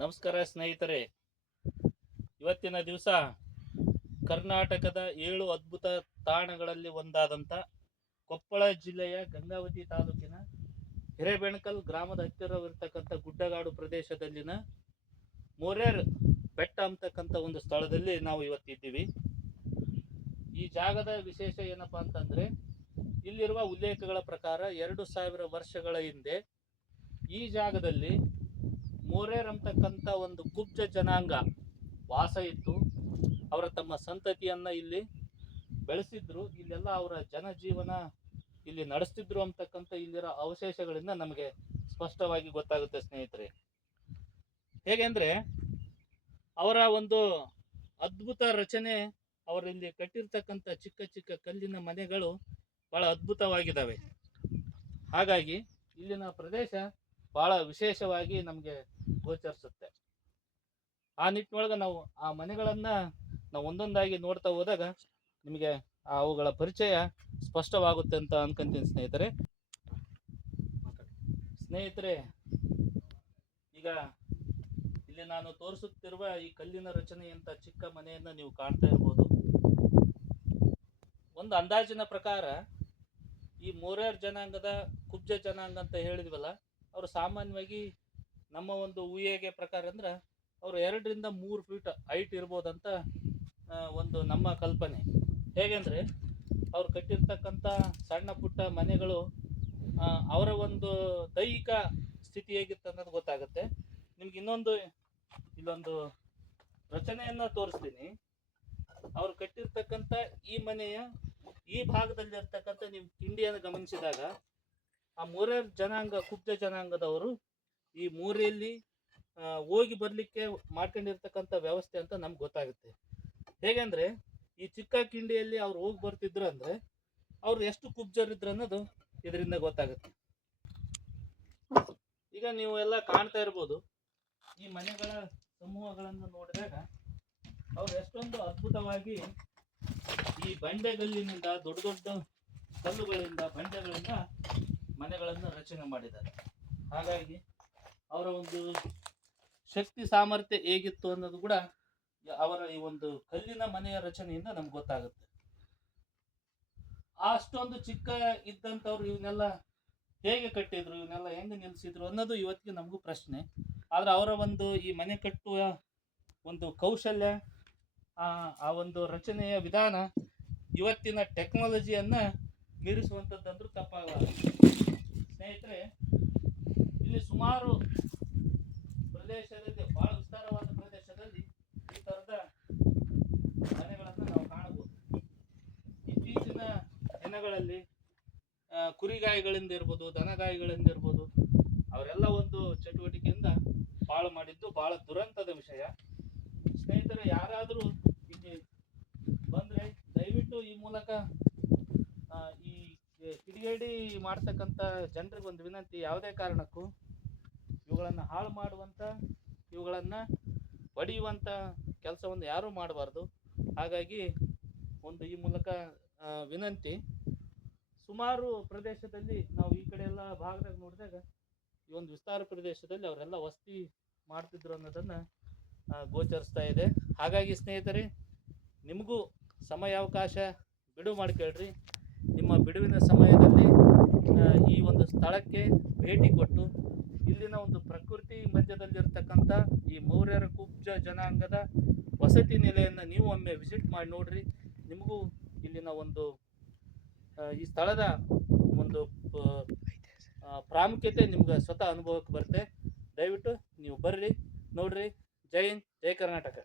ನಮಸ್ಕಾರ ಸ್ನೇಹಿತರೆ. ಇವತ್ತಿನ ದಿವಸ ಕರ್ನಾಟಕದ 7 ಅದ್ಭುತ ತಾಣಗಳಲ್ಲಿ ಒಂದಾದಂಥ ಕೊಪ್ಪಳ ಜಿಲ್ಲೆಯ ಗಂಗಾವತಿ ತಾಲೂಕಿನ ಹಿರೇಬೆಣಕಲ್ ಗ್ರಾಮದ ಹತ್ತಿರವಿರ್ತಕ್ಕಂಥ ಗುಡ್ಡಗಾಡು ಪ್ರದೇಶದಲ್ಲಿನ ಮೋರೇರ್ ಬೆಟ್ಟ ಅಂತಕ್ಕಂಥ ಒಂದು ಸ್ಥಳದಲ್ಲಿ ನಾವು ಇವತ್ತಿದ್ದೀವಿ. ಈ ಜಾಗದ ವಿಶೇಷ ಏನಪ್ಪಾ ಅಂತಂದ್ರೆ, ಇಲ್ಲಿರುವ ಉಲ್ಲೇಖಗಳ ಪ್ರಕಾರ 2000 ವರ್ಷಗಳ ಹಿಂದೆ ಈ ಜಾಗದಲ್ಲಿ ಮೋರೇರ್ ಅಂತಕ್ಕಂಥ ಒಂದು ಕುಬ್ಜ ಜನಾಂಗ ವಾಸ ಇತ್ತು. ಅವರ ತಮ್ಮ ಸಂತತಿಯನ್ನ ಇಲ್ಲಿ ಬೆಳೆಸಿದ್ರು. ಇಲ್ಲೆಲ್ಲ ಅವರ ಜನಜೀವನ ಇಲ್ಲಿ ನಡೆಸ್ತಿದ್ರು ಅಂತಕ್ಕಂಥ ಇಲ್ಲಿರೋ ಅವಶೇಷಗಳಿಂದ ನಮಗೆ ಸ್ಪಷ್ಟವಾಗಿ ಗೊತ್ತಾಗುತ್ತೆ ಸ್ನೇಹಿತರೆ. ಹೇಗೆಂದ್ರೆ, ಅವರ ಒಂದು ಅದ್ಭುತ ರಚನೆ, ಅವರಲ್ಲಿ ಕಟ್ಟಿರ್ತಕ್ಕಂಥ ಚಿಕ್ಕ ಚಿಕ್ಕ ಕಲ್ಲಿನ ಮನೆಗಳು ಬಹಳ ಅದ್ಭುತವಾಗಿದ್ದಾವೆ. ಹಾಗಾಗಿ ಇಲ್ಲಿನ ಪ್ರದೇಶ ಬಹಳ ವಿಶೇಷವಾಗಿ ನಮಗೆ ಗೋಚರಿಸುತ್ತೆ. ಆ ನಿಟ್ಟಿನೊಳಗೆ ನಾವು ಆ ಮನೆಗಳನ್ನ ನಾವು ಒಂದೊಂದಾಗಿ ನೋಡ್ತಾ ಹೋದಾಗ ನಿಮಗೆ ಅವುಗಳ ಪರಿಚಯ ಸ್ಪಷ್ಟವಾಗುತ್ತೆ ಅಂತ ಅನ್ಕೊಂತೀನಿ ಸ್ನೇಹಿತರೆ. ಈಗ ಇಲ್ಲಿ ನಾನು ತೋರಿಸುತ್ತಿರುವ ಈ ಕಲ್ಲಿನ ರಚನೆಯಂತ ಚಿಕ್ಕ ಮನೆಯನ್ನ ನೀವು ಕಾಣ್ತಾ ಇರ್ಬೋದು. ಒಂದು ಅಂದಾಜಿನ ಪ್ರಕಾರ ಈ ಮೋರೇರ್ ಜನಾಂಗದ ಕುಬ್ಜ ಜನಾಂಗ ಅಂತ ಹೇಳಿದ್ವಲ್ಲ, ಅವರು ಸಾಮಾನ್ಯವಾಗಿ ನಮ್ಮ ಒಂದು ಊಹೆಗೆ ಪ್ರಕಾರ ಅಂದ್ರೆ ಅವರು 2 ರಿಂದ 3 ಫೀಟ್ ಹೈಟ್ ಇರ್ಬೋದಂತ ಒಂದು ನಮ್ಮ ಕಲ್ಪನೆ. ಹೇಗೆಂದ್ರೆ, ಅವ್ರು ಕಟ್ಟಿರ್ತಕ್ಕಂಥ ಸಣ್ಣ ಪುಟ್ಟ ಮನೆಗಳು ಅವರ ಒಂದು ದೈಹಿಕ ಸ್ಥಿತಿ ಹೇಗಿತ್ತು ಅನ್ನೋದು ಗೊತ್ತಾಗುತ್ತೆ ನಿಮ್ಗೆ. ಇಲ್ಲೊಂದು ರಚನೆಯನ್ನ ತೋರಿಸ್ತೀನಿ. ಅವ್ರು ಕಟ್ಟಿರ್ತಕ್ಕಂಥ ಈ ಮನೆಯ ಈ ಭಾಗದಲ್ಲಿ ಇರ್ತಕ್ಕಂಥ ನೀವು ಕಿಂಡಿಯನ್ನು ಗಮನಿಸಿದಾಗ ಆ ಮೋರೇರ್ ಜನಾಂಗ, ಕುಬ್ಜ ಜನಾಂಗದವರು ಈ ಮೋರಿಯಲ್ಲಿ ಹೋಗಿ ಬರ್ಲಿಕ್ಕೆ ಮಾಡ್ಕೊಂಡಿರ್ತಕ್ಕಂಥ ವ್ಯವಸ್ಥೆ ಅಂತ ನಮ್ಗೆ ಗೊತ್ತಾಗುತ್ತೆ. ಹೇಗೆಂದ್ರೆ, ಈ ಚಿಕ್ಕ ಕಿಂಡಿಯಲ್ಲಿ ಅವ್ರು ಹೋಗಿ ಬರ್ತಿದ್ರು ಅಂದ್ರೆ ಅವ್ರು ಎಷ್ಟು ಕುಬ್ಜರಿದ್ರು ಅನ್ನೋದು ಇದರಿಂದ ಗೊತ್ತಾಗುತ್ತೆ. ಈಗ ನೀವು ಎಲ್ಲ ಕಾಣ್ತಾ ಇರ್ಬೋದು, ಈ ಮನೆಗಳ ಸಮೂಹಗಳನ್ನು ನೋಡಿದಾಗ ಅವ್ರು ಎಷ್ಟೊಂದು ಅದ್ಭುತವಾಗಿ ಈ ಬಂಡೆಗಲ್ಲಿನಿಂದ, ದೊಡ್ಡ ದೊಡ್ಡ ಕಲ್ಲುಗಳಿಂದ, ಬಂಡೆಗಳಿಂದ ಮನೆಗಳನ್ನು ರಚನೆ ಮಾಡಿದ್ದಾರೆ. ಹಾಗಾಗಿ ಅವರ ಒಂದು ಶಕ್ತಿ ಸಾಮರ್ಥ್ಯ ಹೇಗಿತ್ತು ಅನ್ನೋದು ಕೂಡ ಅವರ ಈ ಒಂದು ಕಲ್ಲಿನ ಮನೆಯ ರಚನೆಯಿಂದ ನಮ್ಗೆ ಗೊತ್ತಾಗುತ್ತೆ. ಅಷ್ಟೊಂದು ಚಿಕ್ಕ ಇದ್ದಂಥವ್ರು ಇವನ್ನೆಲ್ಲ ಹೇಗೆ ಕಟ್ಟಿದ್ರು, ಇವನ್ನೆಲ್ಲ ಹೆಂಗೆ ನಿಲ್ಸಿದ್ರು ಅನ್ನೋದು ಇವತ್ತಿಗೆ ನಮಗೂ ಪ್ರಶ್ನೆ. ಆದ್ರೆ ಅವರ ಒಂದು ಈ ಮನೆ ಕಟ್ಟುವ ಒಂದು ಕೌಶಲ್ಯ, ಆ ಒಂದು ರಚನೆಯ ವಿಧಾನ ಇವತ್ತಿನ ಟೆಕ್ನಾಲಜಿಯನ್ನ ಮೀರಿಸುವಂಥದ್ದಂದ್ರೂ ತಪ್ಪಾಗಲ್ಲ ಸ್ನೇಹಿತರೆ. ಇಲ್ಲಿ ಸುಮಾರು ಪ್ರದೇಶದಲ್ಲಿ, ಬಹಳ ವಿಸ್ತಾರವಾದ ಪ್ರದೇಶದಲ್ಲಿ ಈ ತರದ ಮನೆಗಳನ್ನು ನಾವು ಕಾಣಬಹುದು. ಇತ್ತೀಚಿನ ದಿನಗಳಲ್ಲಿ ಕುರಿಗಾಯಿಗಳಿಂದ ಇರ್ಬೋದು, ದನಗಾಯಿಗಳಿಂದ ಇರ್ಬೋದು, ಅವರೆಲ್ಲ ಒಂದು ಚಟುವಟಿಕೆಯಿಂದ ಬಾಳು ಮಾಡಿದ್ದು ಬಹಳ ದುರಂತದ ವಿಷಯ ಸ್ನೇಹಿತರೆ. ಯಾರಾದರೂ ಇಲ್ಲಿ ಬಂದ್ರೆ ದಯವಿಟ್ಟು ಈ ಮೂಲಕ ಈ ಕಿಡಿಗೇಡಿ ಮಾಡ್ತಕ್ಕಂಥ ಜನರಿಗೆ ಒಂದು ವಿನಂತಿ, ಯಾವುದೇ ಕಾರಣಕ್ಕೂ ಇವುಗಳನ್ನು ಹಾಳು ಮಾಡುವಂಥ, ಇವುಗಳನ್ನು ಹೊಡೆಯುವಂಥ ಕೆಲಸವನ್ನು ಯಾರೂ ಮಾಡಬಾರ್ದು. ಹಾಗಾಗಿ ಒಂದು ಈ ಮೂಲಕ ವಿನಂತಿ. ಸುಮಾರು ಪ್ರದೇಶದಲ್ಲಿ ನಾವು ಈ ಕಡೆ ಎಲ್ಲ ಭಾಗದಾಗ ನೋಡಿದಾಗ ಈ ಒಂದು ವಿಸ್ತಾರ ಪ್ರದೇಶದಲ್ಲಿ ಅವರೆಲ್ಲ ವಸತಿ ಮಾಡ್ತಿದ್ರು ಅನ್ನೋದನ್ನು ಗೋಚರಿಸ್ತಾ ಇದೆ. ಹಾಗಾಗಿ ಸ್ನೇಹಿತರೆ, ನಿಮಗೂ ಸಮಯಾವಕಾಶ ಬಿಡುವು ಮಾಡಿಕೊಳ್ಳ್ರಿ. ನಿಮ್ಮ ಬಿಡುವಿನ ಸಮಯದಲ್ಲಿ ಈ ಒಂದು ಸ್ಥಳಕ್ಕೆ ಭೇಟಿ ಕೊಟ್ಟು ಇಲ್ಲಿನ ಒಂದು ಪ್ರಕೃತಿ ಮಧ್ಯದಲ್ಲಿರ್ತಕ್ಕಂಥ ಈ ಮೋರೇರ್ ಕುಬ್ಜ ಜನಾಂಗದ ವಸತಿ ನೆಲೆಯನ್ನು ನೀವು ಒಮ್ಮೆ ವಿಸಿಟ್ ಮಾಡಿ ನೋಡ್ರಿ. ನಿಮಗೂ ಇಲ್ಲಿನ ಒಂದು ಈ ಸ್ಥಳದ ಒಂದು ಪ್ರಾಮುಖ್ಯತೆ ನಿಮ್ಗೆ ಸ್ವತಃ ಅನುಭವಕ್ಕೆ ಬರುತ್ತೆ. ದಯವಿಟ್ಟು ನೀವು ಬರ್ರಿ, ನೋಡ್ರಿ. ಜೈ ಹಿಂದ್, ಜೈ ಕರ್ನಾಟಕ.